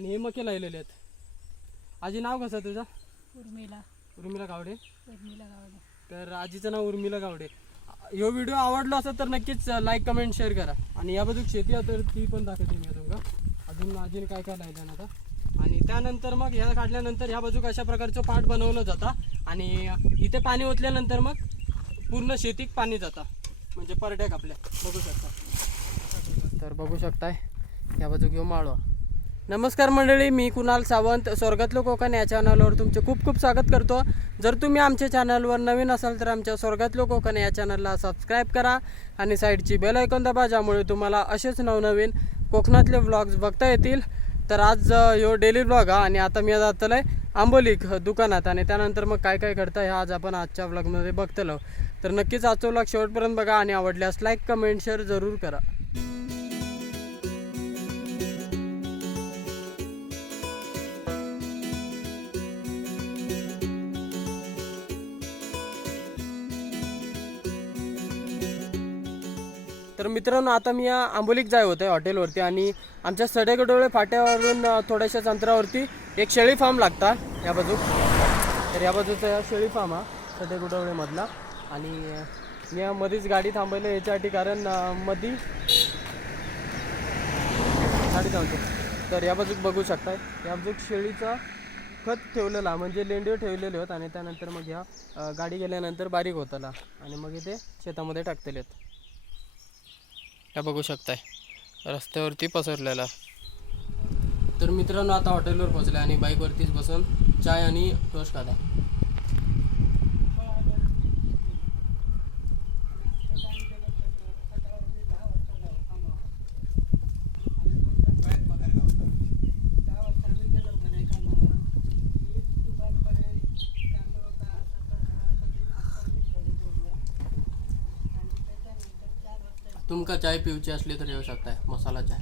आणि हे मके लावलेले आहेत. आजी नाव कसं तुझं? उर्मिला. उर्मिला गावडे. उर्मिला गावडे. तर आजीचं नाव उर्मिला गावडे. ह्यो व्हिडिओ आवडला असेल तर नक्कीच लाईक कमेंट शेअर करा. आणि या बाजूक शेती आहे तर ती पण दाखवते मी तुमका अजून आजीने काय काय लायलं ना आता. आणि त्यानंतर मग ह्या काढल्यानंतर ह्या बाजूक अशा प्रकारचं पाट बनवलं जातं. आणि इथे पाणी ओतल्यानंतर मग पूर्ण शेतीक पाणी जातं. म्हणजे परड्याक आपल्या बघू शकता. तर बघू शकताय. या बाजूक ह्यो माळवा. नमस्कार मंडळी मी कुणाल सावंत. स्वर्गातलं कोकण या चॅनलवर तुमचे खूप खूप स्वागत करतो. जर तुम्ही आमच्या चॅनलवर नवीन असाल तर आमच्या स्वर्गातलं कोकण या चॅनलला सबस्क्राईब करा आणि साईडची बेल ऐकून दाबा ज्यामुळे तुम्हाला असेच नवनवीन कोकणातले व्लॉग्स बघता येतील. तर आज यो डेली ब्लॉग हा आणि आता मी जातलो आहे आंबोली दुकानात आणि त्यानंतर मग काय काय करतं हे आज आपण आजच्या ब्लॉगमध्ये बघतलो. तर नक्कीच आजचा ब्लॉग शेवटपर्यंत बघा आणि आवडल्यास लाईक कमेंट शेअर जरूर करा. तर मित्रांनो आता मी या आंबोलीक जाय होते हॉटेलवरती आणि आमच्या सडेगडोळे फाट्यावरून थोड्याशाच अंतरावरती एक शेळी फार्म लागता या बाजू. तर या बाजूचा या शेळी फार्म हा सडेगडोळेमधला. आणि मी या मध्येच गाडी थांबवली याच्यासाठी कारण मधी गाडी थांबतो तर या बाजूक बघू शकताय या बाजूक शेळीचा खत ठेवलेला म्हणजे लेंडीव ठेवलेले होत आणि त्यानंतर मग ह्या गाडी गेल्यानंतर बारीक होताला. आणि मग इथे शेतामध्ये टाकलेले आहेत. या बघू शकताय. रस्त्यावरती पसरलेला. तर मित्रांनो आता हॉटेलवर पोहोचले आणि बाईकवरतीच बसून चाय आणि टोस्ट खाताय. तुमका चाय पिवची असली तर येऊ शकताय. मसाला चाय.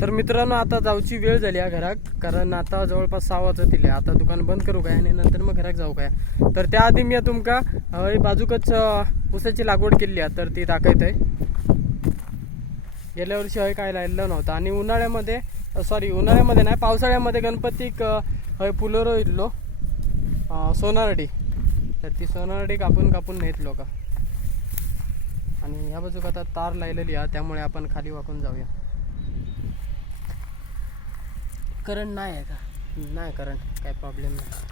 तर मित्रांनो आता जाऊची वेळ झाली या घरात. कारण आता जवळपास सहा वाजत दिले आता दुकान बंद करू काय? आणि नंतर मग घरात जाऊ काय? तर त्याआधी मी तुमका बाजूकच ऊसाची लागवड केली आहे. तर ती दाखवत. आहे गेल्या वर्षी हय काय लायलं नव्हतं. आणि उन्हाळ्यामध्ये सॉरी उन्हाळ्यामध्ये नाही पावसाळ्यामध्ये गणपतीक हय फुलोरो इल्लो सोनारडी. तर ती सोनारडी कापून कापून नेत लोक. आणि ह्या बाजूक आता तार लायलेली आहे त्यामुळे आपण खाली वाकून जाऊया. करंट नाही आहे का? नाही करंट काय प्रॉब्लेम नाही.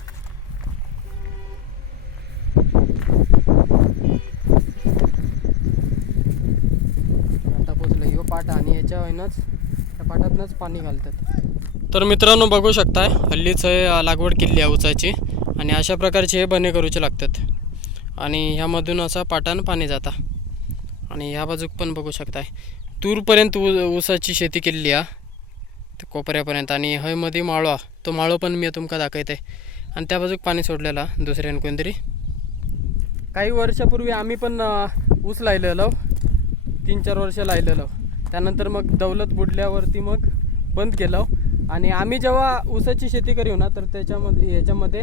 आता पोचलं ह्यो पाट आणि याच्या वयनच त्या पाटातनंच पाणी घालतात. तर मित्रांनो बघू शकताय हल्लीच लागवड केली आहे ऊसाची. आणि अशा प्रकारचे हे बने करूचे लागतात. आणि ह्यामधून असा पाटानं पाणी जाता. आणि ह्या बाजूक पण बघू शकताय. दूरपर्यंत ऊ ऊसाची शेती केलेली आहे कोपऱ्यापर्यंत. आणि हयमध्ये तो माळो पण मी तुमका दाखवते आणि त्या बाजूक पाणी सोडलेला दुसऱ्यान कोणतरी. काही वर्षापूर्वी आम्ही पण ऊस लायलेलो. तीन चार वर्ष लायलेलो. त्यानंतर मग दौलत बुडल्यावरती मग बंद केलं. आणि आम्ही जेव्हा ऊसाची शेती करू ना तर त्याच्यामध्ये याच्यामध्ये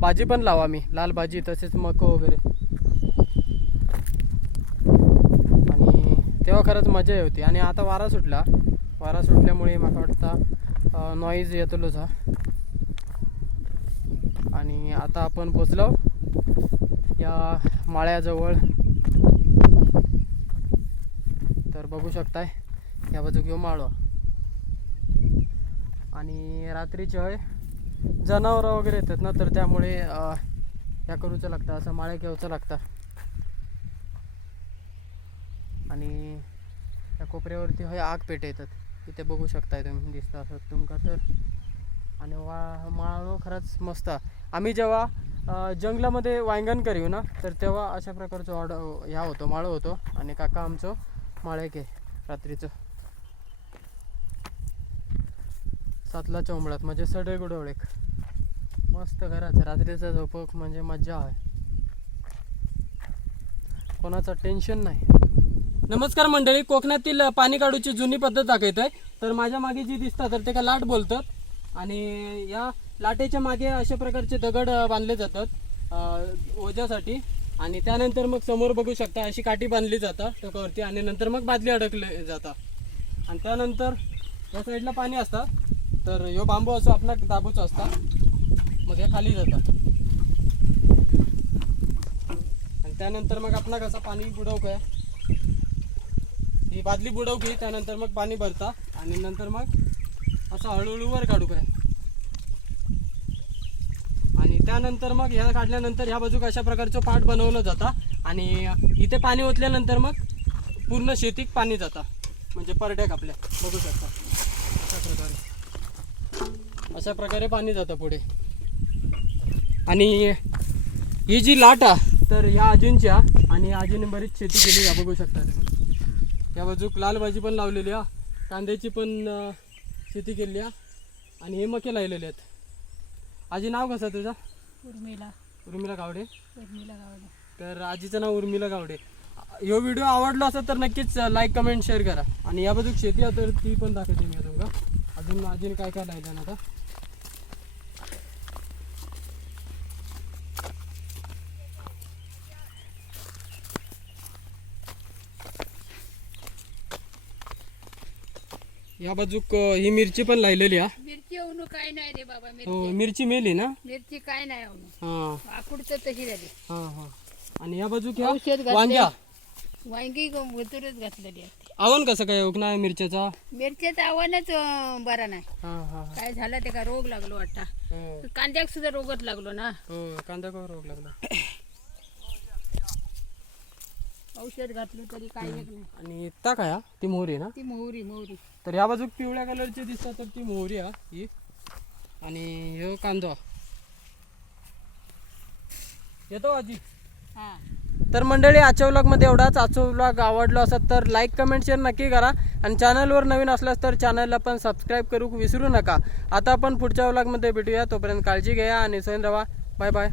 भाजी पण लावा आम्ही. लाल भाजी तसेच मको वगैरे. आणि तेव्हा खरंच मजा होती आणि आता वारा सुटला. वारा सुटल्यामुळे मला वाटतं नॉईज येतलोच हा. आणि आता आपण पोचलो. या माळ्याजवळ. तर बघू शकताय या बाजू घेऊ माळवा. आणि रात्रीचे होय जनावरं वगैरे येतात ना तर त्यामुळे ह्या करूचं लागतं असं माळे घ्यावचं लागतं. आणि त्या कोपऱ्यावरती होय आग पेट येतात. इथे बघू शकताय तुम्ही दिसता असं तुमका तर. आणि वा माळो खरंच मस्त. आम्ही जेव्हा जंगलामध्ये वांगण करीव ना तर तेव्हा अशा प्रकारचं ऑर्डर ह्या होतो माळो होतो. आणि काका आमचं माळे घे रात्रीचं. सातला चोंबळात म्हणजे सडे गुडवळेक. मस्त घरात रात्रीचा झोपक म्हणजे मज्जा आहे. कोणाचं टेन्शन नाही. नमस्कार मंडळी कोकणातील पाणी काढूची जुनी पद्धत दाखवत आहे तर माझ्या मागे जी दिसतात तर ते का लाट बोलतात. आणि या लाटेच्या मागे अशा प्रकारचे दगड बांधले जातात ओझ्यासाठी. आणि त्यानंतर मग समोर बघू शकता अशी काठी बांधली जातात टोकावरती. आणि नंतर मग बादली अडकले जातात. आणि त्यानंतर या साईडला पाणी असतात. तर ह्यो बांबू असो आपला दाबूचो असता. मग हे खाली जातात आणि त्यानंतर मग आपणाक असा पाणी बुडवू काय ही बादली बुडवू की त्यानंतर मग पाणी भरता आणि नंतर मग असं हळूहळू वर काढू काय आणि त्यानंतर मग ह्या काढल्यानंतर ह्या बाजूक अशा प्रकारचं पाठ बनवलं जाता. आणि इथे पाणी ओतल्यानंतर मग पूर्ण शेतीत पाणी जाता. म्हणजे परड्याक आपल्या बघू शकता. अशा प्रकारे पाणी जातं पुढे. आणि ही जी लाट आहे तर या आजींच्या आणि आजीने बरीच शेती केली आहे बघू शकता या बाजूक लाल भाजी पण लावलेली आहे कांद्याची पण शेती केली आहे आणि हे मके लावलेले आहेत. आजी नाव कसं तुझं? उर्मिला. उर्मिला गावडे. उर्मिला गावडे. तर आजीचं नाव उर्मिला गावडे. ह्यो व्हिडिओ आवडला असेल तर नक्कीच लाईक कमेंट शेअर करा. आणि या बाजूक शेती आहे तर ती पण दाखवते मी तुमका अजून आजीने काय काय लायलं ना आता? या बाजूक अं, ही मिरची पण लायलेली आहे मिरची येऊन काय नाही रे बाबा मिरची. हो मिरची मेली ना? मिरची काय नाही येऊन. हां. तशी झाली. हां हां. आणि या बाजूक या औषध घातले. वांग्या? वांगी भुतुरच घातलेली असते आवन कसं काय उगना मिरच्याचा? मिरच्याचं आव्हानच अं, बरं नाही. हां हां काय झालं ते का रोग लागलो वाटता हो कांद्याक सुद्धा रोगच लागलो ना. हो कांदा कवर रोग लागला. औषध घातलं तरी काय एक नाही. आणि ता काय हा? ती मोहरी आहे ना? ती मोहरी मोहरी. तर ह्या बाजूक पिवळ्या कलरची दिसतात तर ती मोहरी हा ही. आणि ह्यो कांदो येतो आजी. हा. तर मंडळी आजच्या व्लॉगमध्ये एवढाच आजचा व्लॉग आवडला असत तर लाईक कमेंट शेअर नक्की करा. आणि चॅनलवर नवीन असल्यास तर चॅनलला पण सबस्क्राईब करू विसरू नका. आता आपण पुढच्या व्लॉगमध्ये भेटूया. तोपर्यंत काळजी घ्या आणि सोयन रवा. Bye bye